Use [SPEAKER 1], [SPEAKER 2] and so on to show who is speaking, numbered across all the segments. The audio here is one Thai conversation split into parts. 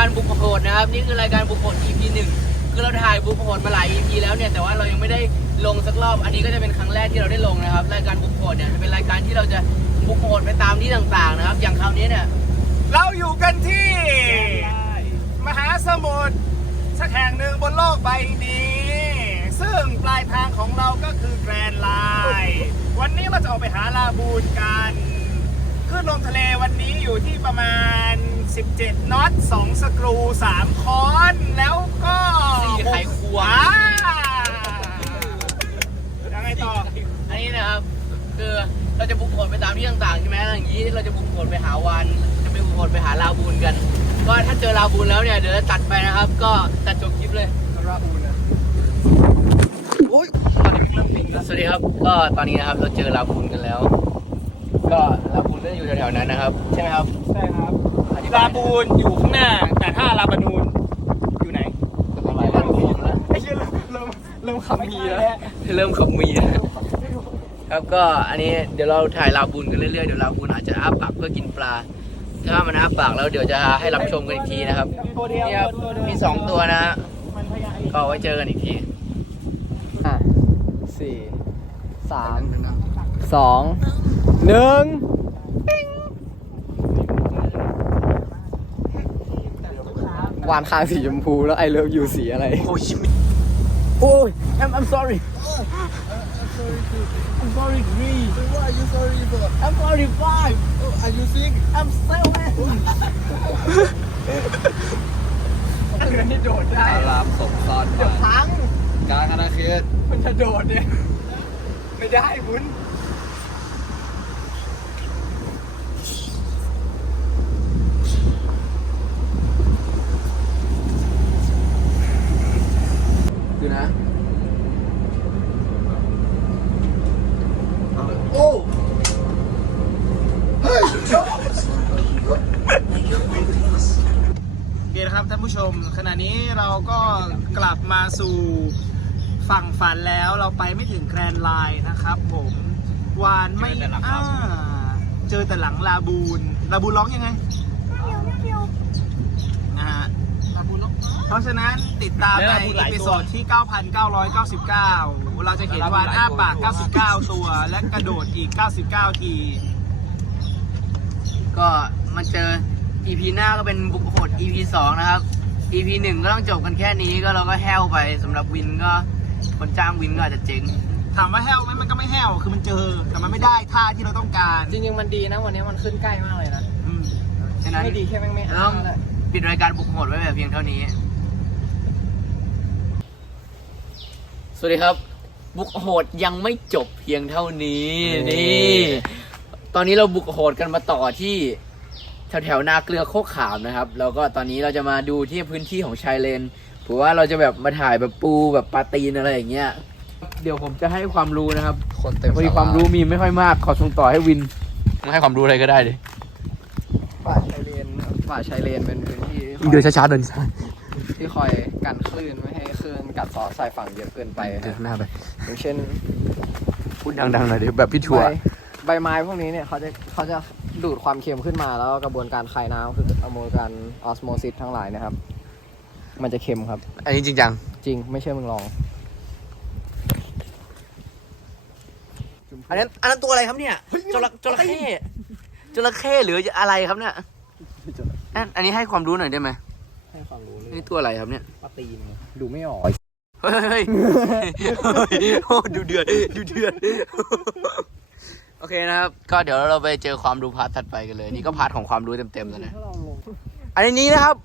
[SPEAKER 1] การบุกโหดนะครับ นี่คือรายการบุกโหด EP หนึ่งคือเราถ่ายบุกโหดมาหลาย EP แล้วเนี่ยแต่ว่าเรายังไม่ได้ลงสักรอบ อันนี้ก็จะเป็นครั้งแรกที่เราได้ลงนะครับ รายการบุกโหดเนี่ยจะเป็นรายการที่เราจะบุกโหดไปตามที่ต่างๆนะครับ อย่างคราวนี้เนี่ย
[SPEAKER 2] เราอยู่กันที่ มหาสมุทรสักแห่งหนึ่งบนโลกใบนี้ ซึ่งปลายทางของเราก็คือแกรนด์ไลน์วันนี้เราจะออกไปหาลาบูนกัน คลื่นลมทะเลวันนี้อยู่ที่ประมาณ 17น็อต2สกรู3ค้อน แล้วก็
[SPEAKER 1] สี่ไขควง
[SPEAKER 2] อ่ายังไงต่อ
[SPEAKER 1] อันนี้นะครับคือเราจะบุกโหดไปตามที่ต่างๆใช่ไหมอย่างนี้เราจะบุกโหดไปหาวัน จะไปบุกโหดไปหาลาบูนกัน ก็ถ้าเจอลาบูนแล้วเนี่ยเดี๋ยวจะตัดไปนะครับ ก็ตัดจบคลิปเลย
[SPEAKER 2] ราบูนนะ
[SPEAKER 1] โอ้ยตอนนี้เริ่มปิงแล้วสวัสดีครับ ก็ตอนนี้นะครับเราเจอลาบูนกันแล้ว ก็ลาบูนก็จะอยู่แถวๆนั้นนะครับ ใช่ไหมครับ
[SPEAKER 2] ใช่ครับ
[SPEAKER 1] อธิบา
[SPEAKER 2] ลายบูนอยู่ข้างหน้า แต่ถ้าลาบานูนอยู่ไหน
[SPEAKER 1] ทำไมลาบูนแล้ว
[SPEAKER 2] ไอ้เหี้ยเริ่มเริ่มเริ่มคำมีแล้ว
[SPEAKER 1] เริ่มขับมีแล้วครับก็อันนี้เดี๋ยวเราถ่ายลาบูนกันเรื่อยๆเดี๋ยวลาบูนอาจจะอ้าปากเพื่อกินปลา ถ้ามันอ้าปากแล้วเดี๋ยวจะให้รับชมกันอีกทีนะครับ
[SPEAKER 2] ตัวเดียว
[SPEAKER 1] นี่ครับมีสองตัวนะฮะ
[SPEAKER 2] มันพยายาม
[SPEAKER 1] ก็ไว้เจอกันอีกที
[SPEAKER 3] ห้าสี่สามสอง หนึ่งวานคางสีชมพูแล้วไอเลิฟยูสีอะไร
[SPEAKER 1] โอ้ยโอ้ย I'm I'm sorry I'm sorry three
[SPEAKER 4] Why are you sorry for?
[SPEAKER 1] I'm sorry five
[SPEAKER 4] Oh, are you sick?
[SPEAKER 1] I'm seven
[SPEAKER 2] นี่โดดได้
[SPEAKER 4] อารามสมซ้อน
[SPEAKER 2] เดี๋ยวพัง
[SPEAKER 4] กลางคณะเขต
[SPEAKER 2] มันจะโดดเนี่ย ไม่ได้บุญ
[SPEAKER 1] ดูนะ
[SPEAKER 4] โอ้
[SPEAKER 2] โอเคนะครับท่านผู้ชม ขณะนี้เราก็กลับ มาสู่ฝั่งฝันแล้วเราไปไม่ถึงแกรนด์ไลน์นะครับผมวานไม่อ่าเจอแต่หลังลาบูนลาบูนร้องยังไงนะฮะเพราะฉะนั้นติดตามในอีพิโซดที่ 9,999 เราจะเห็นวานอ้าปาก 99 ตัว และกระโดดอีก 99 ที
[SPEAKER 1] ก็มาเจอ EP หน้าก็เป็นบุกโหด EP สองนะครับ EP หนึ่งก็ต้องจบกันแค่นี้ก็เราก็แห้วไปสำหรับวินก็คนจ้างวินก็อาจจะเจ๊ง
[SPEAKER 2] ถามว่าแห้วไหมมันก็ไม่แห้วคือมันเจอแต่มันไม่ได้ท่าที่เราต้องการ
[SPEAKER 3] จริงๆมันดีนะวันนี้มันขึ้นใกล้มากเลยนะ
[SPEAKER 2] อืม
[SPEAKER 1] ฉะนั้น
[SPEAKER 3] ไม่ดีแค่แม่งไม่
[SPEAKER 1] เรา
[SPEAKER 3] อ้า
[SPEAKER 1] ต้อง
[SPEAKER 3] เลย
[SPEAKER 1] ปิดรายการบุกโหดไว้แบบเพียงเท่านี้ สวัสดีครับ บุกโหดยังไม่จบเพียงเท่านี้นี่ ตอนนี้เราบุกโหดกันมาต่อที่ แถวแถวๆนาเกลือโคกขามนะครับ แล้วก็ตอนนี้เราจะมาดูที่พื้นที่ของชายเลนเผื่อว่าเราจะแบบมาถ่ายแบบปูแบบปลาตีนอะไรอย่างเงี้ย เดี๋ยวผมจะให้ความรู้นะครับ
[SPEAKER 4] คนเต็ม
[SPEAKER 1] พอดีความรู้มีไม่ค่อยมาก ขอส่งต่อให้วินให้ความรู้อะไรก็ได้เลย
[SPEAKER 3] ป่าชายเลนครับป่าชายเลนเป็นพื้นที่
[SPEAKER 1] เดินช้าๆเดินช้า
[SPEAKER 3] ที่คอยกันคลื่นไม่ให้คลื่นกัดเซอสายฝั่งเยอะเกินไป
[SPEAKER 1] เดินหน้าไป
[SPEAKER 3] อย่างเช่น
[SPEAKER 1] พูดดังๆหน่อยดิแบบพี่ชัว
[SPEAKER 3] ใบใบไม้พวกนี้เนี่ยเขาจะเขาจะ ดูดความเค็มขึ้นมาแล้วกระบวนการคายน้ำคืออโมการออสโมซิสทั้งหลายเนะครับ มันจะเค็มครับ
[SPEAKER 1] อันนี้จริงจัง
[SPEAKER 3] จริงไม่เชื่อมึงลอง
[SPEAKER 1] อันนั้นอันนั้นตัวอะไรครับเนี่ยจระจระเข้จระเข้หรืออะไรครับเนี่ยอันอันนี้ให้ความรู้หน่อยได้ไหม
[SPEAKER 3] ให้ความรู้เลย
[SPEAKER 1] นี่ตัวอะไรครับเนี่ย
[SPEAKER 3] ปลาตีนดูไม่ออก
[SPEAKER 1] เฮ้ยเฮ้ยโอ้ดูเดือดดูเดือด โอเคนะครับ ก็เดี๋ยวเราไปเจอความรู้พาร์ทถัดไปกันเลย นี่ก็พาร์ทของความรู้เต็มๆแล้วนะ
[SPEAKER 3] ถ้าเราลง
[SPEAKER 1] อันนี้นะครับ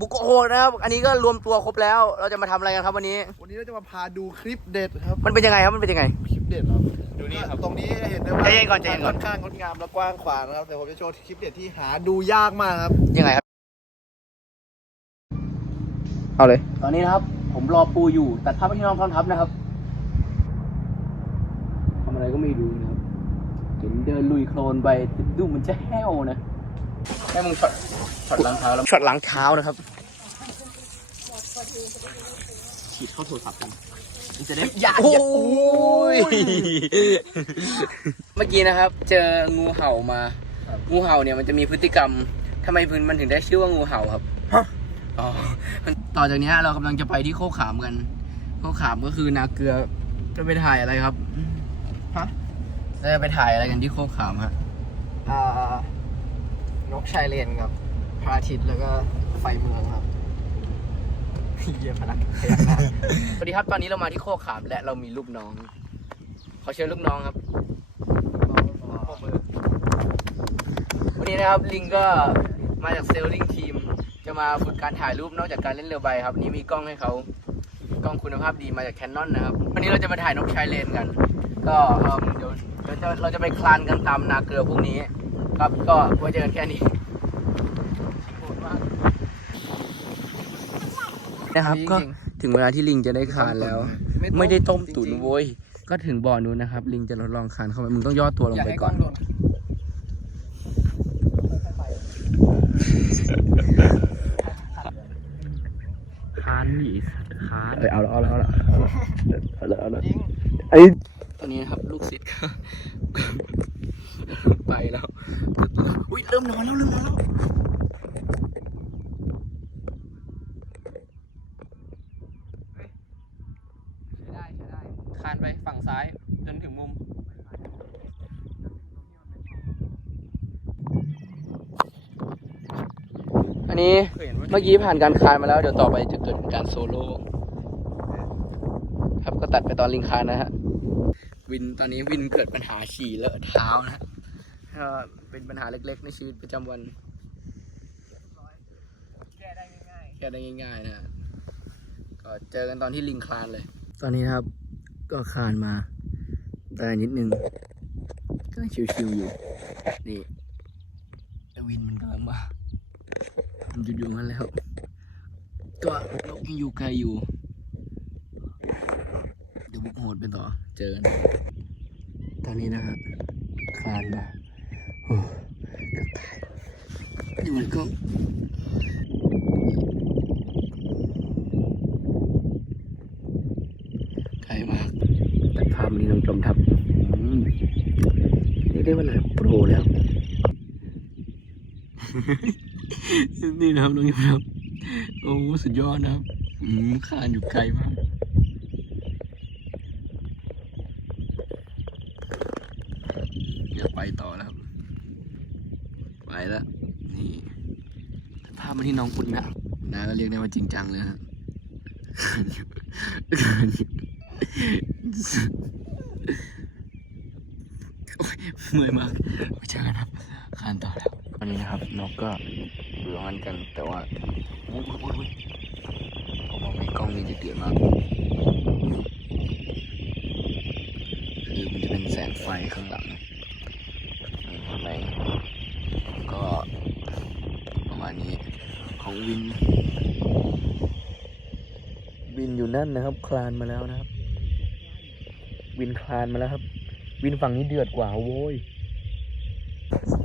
[SPEAKER 1] บุกโหดนะครับ อันนี้ก็รวมตัวครบแล้ว เราจะมาทำอะไรกันครับวันนี้
[SPEAKER 4] วันนี้เราจะมาพาดูคลิปเด็ดครับ
[SPEAKER 1] มันเป็นยังไงครับ มันเป็นยังไง
[SPEAKER 4] คลิปเด็ดครับ
[SPEAKER 2] ดูนี่ครับ
[SPEAKER 4] ตรงนี้เห็นได้ว่า
[SPEAKER 1] ใจเย็นก่อนใจเย็นก่อน
[SPEAKER 4] ค่อนข้างงดงามและกว้างขวางนะครับแต่ผมจะโชว์คลิปเด็ดที่หาดูยากมากครับ
[SPEAKER 1] ยังไงครับ
[SPEAKER 3] เอาเลย
[SPEAKER 1] ตอนนี้นะครับ ผมรอปูอยู่ตัดภาพไปที่น้องพร้อมทับนะครับทำอะไรก็ไม่รู้นะครับเห็นเดินลุยโคลนไปดูเหมันจะแห้วนะแค่มึงช็อตช็อตล้างเท้าแล้วช็อตล้างเท้านะครับฉีดเข้าโทรศัพท์กันมันจะได้อย่าโอ้ยเมื่อกี้นะครับ เจองูเห่ามา งูเห่าเนี่ยมันจะมีพฤติกรรมทำไมพื้นมันถึงได้ชื่อว่างูเห่าครับอ๋อต่อจากเนี้ยเรากำลังจะไปที่โคกขามกัน โคกขามก็คือนาเกลือจะไปถ่ายอะไรครับ
[SPEAKER 3] ฮะ
[SPEAKER 1] เราจะไปถ่ายอะไรกันที่โคกขามฮะ
[SPEAKER 3] อ่านกชายเลนกับพระอาทิตย์แล้วก็ไฟเมืองครับเยี่ยพนักพยักหน้า
[SPEAKER 1] สวัสดีครับตอนนี้เรามาที่โคกขามและเรามีลูกน้อง ขอเชิญลูกน้องครับวันนี้นะครับลิงก็มาจากเซลลิงทีม จะมาฝึกการถ่ายรูปนอกจากการเล่นเรือใบครับ นี่มีกล้องให้เขากล้องคุณภาพดีมาจากแคนนอนนะครับ วันนี้เราจะมาถ่ายนกชายเลนกัน ก็เดี๋ยว เดี๋ยวจะเราจะไปคลานกันตามนาเกลือพวกนี้ ครับก็ไว้เจอกันแค่นี้นะครับก็ถึงเวลาที่ลิงจะได้คลานแล้ว ไม่ได้ต้มตุ๋นโว้ยก็ถึงบ่อนู้นนะครับ ลิงจะทดลองคลานเข้าไปมึงต้องย่อตัวลง
[SPEAKER 3] อย่า
[SPEAKER 1] ไป
[SPEAKER 3] ให้ก
[SPEAKER 1] ก่
[SPEAKER 3] ล้
[SPEAKER 1] อ
[SPEAKER 3] อนงโดน
[SPEAKER 1] คานดิคานเออเอาละเอาละเอาละเอาละเอาละ
[SPEAKER 3] จริง
[SPEAKER 1] ไอ้ต อนนี้นะครับ ลูกศิษย์ก็ไปแล้วอุ้ยเริ่มนอนแล้วเริ่มนอนแล้ว
[SPEAKER 3] คานไปฝั่งซ้ายจนถึงมุม
[SPEAKER 1] อันนี้เมื่อกี้ผ่านการคานมาแล้ว เดี๋ยวต่อไปจะเกิดเป็นการโซโล่ครับก็ตัดไปตอนลิงคานนะฮะ วินตอนนี้วินเกิดปัญหาฉี่เลอะเท้านะฮะก็เป็นปัญหาเล็กๆ ในชีวิตประจำวัน
[SPEAKER 3] แก้ได้ง่าย
[SPEAKER 1] แค่ได้ง่ายๆนะก็เจอกันตอนที่ลิงคลานเลย ตอนนี้ครับก็คลานมาได้นิดนึง ก็ชิวๆอยู่ นี่วินมันกำลังมามันจุดอยู่งั้นแล้วก็นกยังอยู่ไกลอยู่ หดไปต่อ เจอกันตอนนี้นะฮะคลานมาโอ้เกือบตายอยู่ในกล้องไกลมากแต่ภาพนี้น้องจมทับอืมนี่ได้ว่าระดับโปรแล้ว นี่นะครับน้องจมทับโอ้สุดยอดนะครับอืมคานอยู่ไกลมาก อยากไปต่อแล้วครับ ไปแล้ว นี่ ภาพมาที่น้องคุณนะนาก็เรียกได้ว่าจริงจังเลยครับโอ๊ยเมื่อยมากไปเจอกันครับคานต่อแล้วตอนนี้นะครับนกก็อยู่ตรงนั้นกันแต่ว่าอุ๊ยอุ๊ยอุ๊ยผมมองในกล้องนี่จะเดือดมากคือมันจะเป็นแสงไฟข้างหลังในก็ประมาณนี้ของ วิน วินอยู่นั่นนะครับ คลานมาแล้วนะครับ วินคลานมาแล้วครับ วินฝั่งนี้เดือดกว่าโว้ย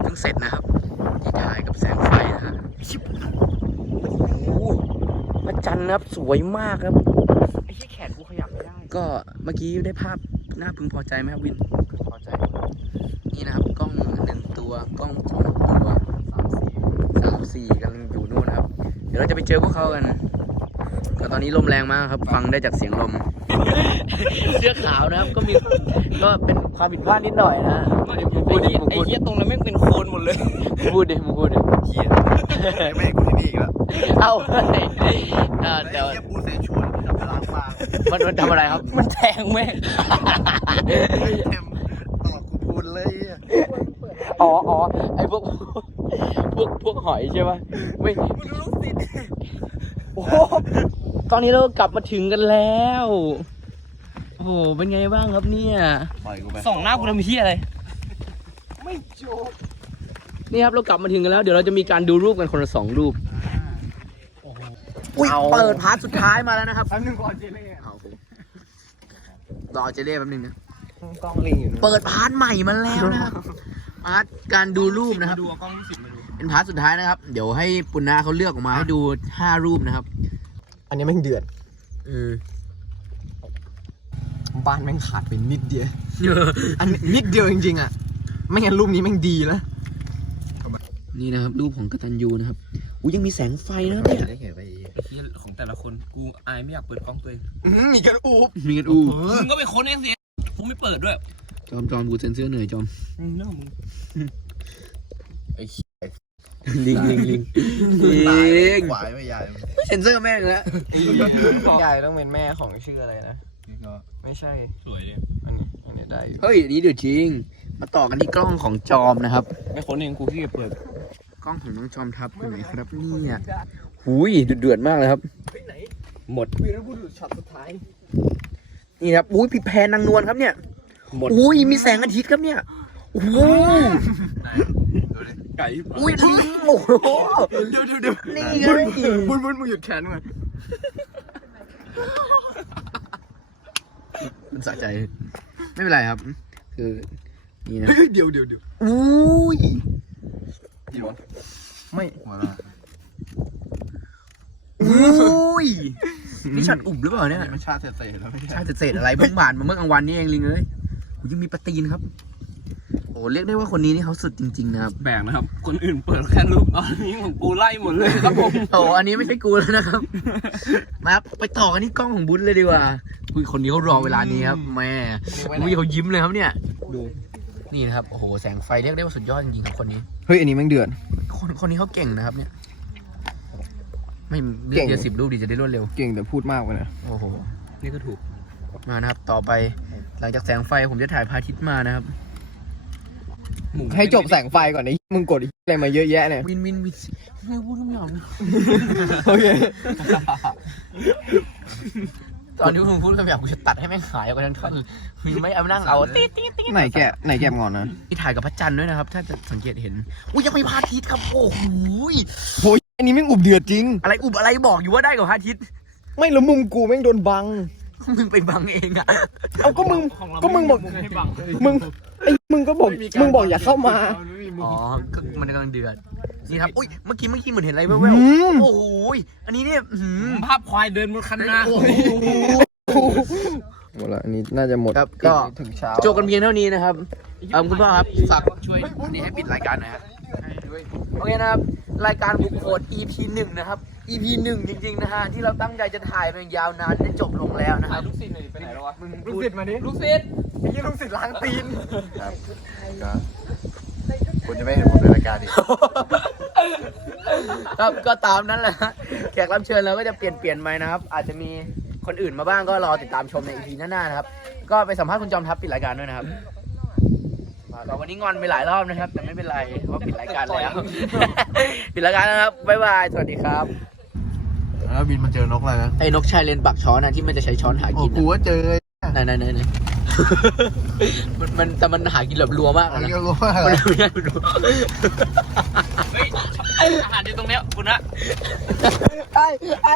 [SPEAKER 1] เพิ่งเสร็จนะครับที่ถ่ายกับแสงไฟนะฮะชิบโอ้โหพระจันทร์นะครับสวยมากครับ
[SPEAKER 3] ไอ้ที่แขนกูขยับไม่ได้
[SPEAKER 1] ก็เมื่อกี้ได้ภาพน่าพึงพอใจไหมครับวิน
[SPEAKER 3] พอใจ
[SPEAKER 1] นี่นะครับกล้องหนึ่งตัวกล้องสองตัวสามสี่กำลังอยู่นู่นนะครับ เดี๋ ยวเราจะไปเจอพวกเขากันก็ตอนนี้ลมแรงมากครับ ฟังได้จากเสียงลม เสื้อขาวนะครับ ก็มี ก็เป็นความผิดพลาดนิดหน่อยนะมึงพูดดิมึง
[SPEAKER 3] ไอ้
[SPEAKER 1] พูด
[SPEAKER 3] เหี้ยตรงนั้นแม่งเป็นโคลนหมดเลย
[SPEAKER 1] มึงพูดดิมึงพูดดิ
[SPEAKER 4] เหี้ยไม่ให้กูที่นี่อีกแล้ว
[SPEAKER 1] เอ้าเฮ้ยเอ่อ
[SPEAKER 4] ไอ้
[SPEAKER 1] เดี๋ยว
[SPEAKER 4] เหี้ยปูเสฉวนกับพลังฟาง
[SPEAKER 1] มันมันทำอะไรครับ
[SPEAKER 3] มันแทงแม่ง
[SPEAKER 4] เต็มตลอดกูพูดเลยเหี้ย
[SPEAKER 1] อ๋ออ๋อไอพวกพ วกพวกหอยใช่ไหมไม่
[SPEAKER 3] มึงดูลูกศิษย์
[SPEAKER 1] โอ้โหตอนนี้เรากลับมาถึงกันแล้ว โอ้โห เป็นไงบ้างครับเนี่ย
[SPEAKER 4] ปล่อยกูไป
[SPEAKER 3] ส่องหน้ากูทำเหี้ยอะไร ไม่โจก
[SPEAKER 1] นี่ครับเรากลับมาถึงกันแล้ว เดี๋ยวเราจะมีการดูรูปกันคนละสองรูป อุ้ย
[SPEAKER 3] เอา
[SPEAKER 1] เปิดพาร์ทสุดท้ายมาแล้วนะครับ
[SPEAKER 3] แป๊บนึงก่อนเจเล่
[SPEAKER 1] เอาผมรอเจเล่แป๊บนึงนะ
[SPEAKER 3] กล้องลิงอยู่นู่น
[SPEAKER 1] เปิดพาร์ทใหม่มาแล้วนะครับพาร์ทการดูรูปนะครับ
[SPEAKER 3] ดูเอากล้องลูกศิษย์มาดู
[SPEAKER 1] เป็นพาร์ทสุดท้ายนะครับ เดี๋ยวให้ปุณณาเขาเลือกออกมาให้ดูห้ารูปนะครับ
[SPEAKER 3] อันนี้แม่งเดือด
[SPEAKER 1] เออ
[SPEAKER 3] บ้านแม่งขาดไปนิดเดียว อันนิดเดียวจริงๆอะ ไม่งั้นรูปนี้แม่งดีแล้ว
[SPEAKER 1] นี่นะครับ รูปของกตัญญูนะครับอุ้ยยังมีแสงไฟนะครับเนี่ย
[SPEAKER 4] ได้เห็นไปอีก
[SPEAKER 5] เหี้ยของแต่ละคนกูอายไม่อยากเปิดกล้องตัวเอง
[SPEAKER 4] มีกันอูบ
[SPEAKER 1] มีกันอู
[SPEAKER 5] มึงก็ไปค้นเองสิกูไม่เปิดด้วย
[SPEAKER 1] จอมจอมกูเซนเซอร์เหนื่อยจอม
[SPEAKER 5] เรื่องมึง
[SPEAKER 1] ลิงลิงลิง
[SPEAKER 4] ตาย
[SPEAKER 1] ลิง
[SPEAKER 4] ขวายไม่ใหญ่
[SPEAKER 1] เซนเซอร์แม่งแล้ว
[SPEAKER 3] ใหญ่ต้องเป็นแม่ของชื่ออะไรนะ ไม่ใช่
[SPEAKER 5] สวยเลย
[SPEAKER 3] อันนี้อันนี้ได้อยู่
[SPEAKER 1] เฮ้ยนี่เดือดจริง มาต่อกันที่กล้องของจอมนะครับ
[SPEAKER 5] ไม่ค้นเองกูขี้เกียจเปิด
[SPEAKER 1] กล้องของน้องจอมทัพอยู่ไหนครับเนี่ยหุยเดือดๆมากเลยครับ หมด
[SPEAKER 3] วีรบุรุษช็อตสุดท้าย
[SPEAKER 1] นี่ครับอุ้ยพี่แพนนางนวลครับเนี่ย
[SPEAKER 5] หมด
[SPEAKER 1] อุ้ยมีแสงอาทิตย์ครับเนี่ยโอ้โห
[SPEAKER 5] ไก่
[SPEAKER 1] อุ้ยลิงโอ้โห
[SPEAKER 3] เดี๋ยวเดี๋ยวเดี๋ยว
[SPEAKER 1] นี่ไง
[SPEAKER 3] บุญบุญมึงหยุดแขนมึง
[SPEAKER 1] มันสะใจ ไม่เป็นไรครับ คือนี่นะ
[SPEAKER 3] เดี๋ยวเดี๋ยวเดี๋ยว
[SPEAKER 1] อุ้ย
[SPEAKER 3] ไม่
[SPEAKER 4] หัวเราะ
[SPEAKER 1] อุ้ยนี่ช็อตอุ่มหรือเปล่าเนี่ย
[SPEAKER 4] ไม่ชาติเศษๆแล้วไม่ใช่
[SPEAKER 1] ชาติเศษๆอะไรเพิ่งผ่านมาเมื่อกลางวันนี้เองลิงเอ้ยโอ้ยยังมีปะตีนครับโอ้เรียกได้ว่าคนนี้นี่เขาสุดจริงๆนะครับ
[SPEAKER 5] แบ่งนะครับ คนอื่นเปิดแค่รูปเอาอันนี้ของกูไล่หมดเลยครับผม
[SPEAKER 1] โอ้อันนี้ไม่ใช่กูแล้วนะครับ มาครับไปต่อกันที่กล้องของบุญเลยดีกว่าคุยคนนี้เขารอเวลานี้ครับแม่อุ้ยเขายิ้มเลยครับเนี่ย
[SPEAKER 5] ดู
[SPEAKER 1] นี่นะครับโอ้โหแสงไฟเรียกได้ว่าสุดยอดจริงๆครับคนนี้
[SPEAKER 3] เฮ้ยอันนี้แม่งเดือด
[SPEAKER 1] คนคนนี้เขาเก่งนะครับเนี่ย ไม่เรียก
[SPEAKER 3] เก่ง
[SPEAKER 1] เดียวสิบรูปดีจะได้รวดเร็ว
[SPEAKER 3] เก่งแต่พูดมากไปนะ
[SPEAKER 1] โอ้โห
[SPEAKER 5] นี่ก็ถูก
[SPEAKER 1] มานะครับ ต่อไปหลังจากแสงไฟผมจะถ่ายพระอาทิตย์มานะครับ
[SPEAKER 3] ให้จบแสงไฟก่อนไอ้มึงกดอะไรมาเยอะแยะเนี่ย
[SPEAKER 1] วินวินวินไม่พูดทุกอย่าง
[SPEAKER 3] โอเค
[SPEAKER 1] ตอนที่มึงพูดคำหยาบกูจะตัดให้แม่งหายออกไปทั้งท่อนมึงไม่เอานั่งเอาติ๊ดติ๊ดติ๊ด
[SPEAKER 3] ไหนแกะไหนแกะก่อนนะ
[SPEAKER 1] ที่ถ่ายกับพระจันทร์ด้วยนะครับ ถ้าจะสังเกตเห็นอุ้ยยังไม่พระอาทิตย์ครับโอ้โหย
[SPEAKER 3] โอ้ยอันนี้แม่งอุบเดือดจริง
[SPEAKER 1] อะไรอุบอะไรบอกอยู่ว่าได้กับพระอาทิตย์
[SPEAKER 3] ไม่แล้วมุมกูแม่งโดนบัง
[SPEAKER 1] มึงไปบังเองอะ
[SPEAKER 3] เอาก็มึงก็มึงบอกมึงไอ้มึงก็บอกมึงบอกอย่าเข้ามา
[SPEAKER 1] อ๋อก็มันกำลังเดือดนี่ครับอุ้ยเมื่อกี้เมื่อกี้เหมือนเห็นอะไรแว่ว
[SPEAKER 3] อืม
[SPEAKER 1] ๆโอ้โหยอันนี้เนี่ยอื้อหือ
[SPEAKER 5] ภาพควายเดินบนคันนา
[SPEAKER 3] หมดละอันนี้น่าจะหมด
[SPEAKER 1] ครับก็
[SPEAKER 3] ถึงเช้า
[SPEAKER 1] จบกันเพียงเท่านี้นะครับเออคุณพ่อครับฝากช่วยนี่ให้ปิดรายการหน่อยครับโอเคนะครับ รายการบุกโคด EP หนึ่งนะครับ EP หนึ่งจริงๆนะฮะที่เราตั้งใจจะถ่ายเป็นยาวนานได้จบลงแล้วนะครับ
[SPEAKER 5] ลูกศิษย์หน่อยไปไหนแล้ววะ
[SPEAKER 3] ลูกศิษย์มาดิ
[SPEAKER 5] ลูกศิษย์
[SPEAKER 3] ไอ้ยี่ลูกศิษย์ล้างตีน
[SPEAKER 4] ก็คุณจะไม่เห็นผมในรายการอีก
[SPEAKER 1] ครับก็ตามนั้นแหละฮะแขกรับเชิญเราก็จะเปลี่ยนเปลี่ยนไปนะครับ อาจจะมีคนอื่นมาบ้างก็รอติดตามชมใน EP หน้าๆนะครับ ก็ไปสัมภาษณ์คุณจอมทัพปิดรายการด้วยนะครับก็วันนี้งอนไปหลายรอบนะครับ แต่ไม่เป็นไรเพราะปิดรายการแล้ว ปิดรายการแล้วครับบ๊ายบายสวัสดีครับ
[SPEAKER 4] แล้วบินมาเจอนกอะไรนะ
[SPEAKER 1] ไอ้นกชายเลนปักช้อนนะที่มันจะใช้ช้อนหา
[SPEAKER 4] โอ้
[SPEAKER 1] กิน
[SPEAKER 4] กู
[SPEAKER 1] นะ
[SPEAKER 4] ว่าเจอ
[SPEAKER 1] ไหนไหนไหนไหน มันมันแต่มันหากินแบบรัวมาก
[SPEAKER 4] อัน
[SPEAKER 1] นะ
[SPEAKER 4] นี้ก็รู้ว่า
[SPEAKER 1] มันไม่ได้ดู
[SPEAKER 5] เฮ้ยอาหารอยู่ตรงเนี้ยคุณนะ
[SPEAKER 1] ไอ้ไอ้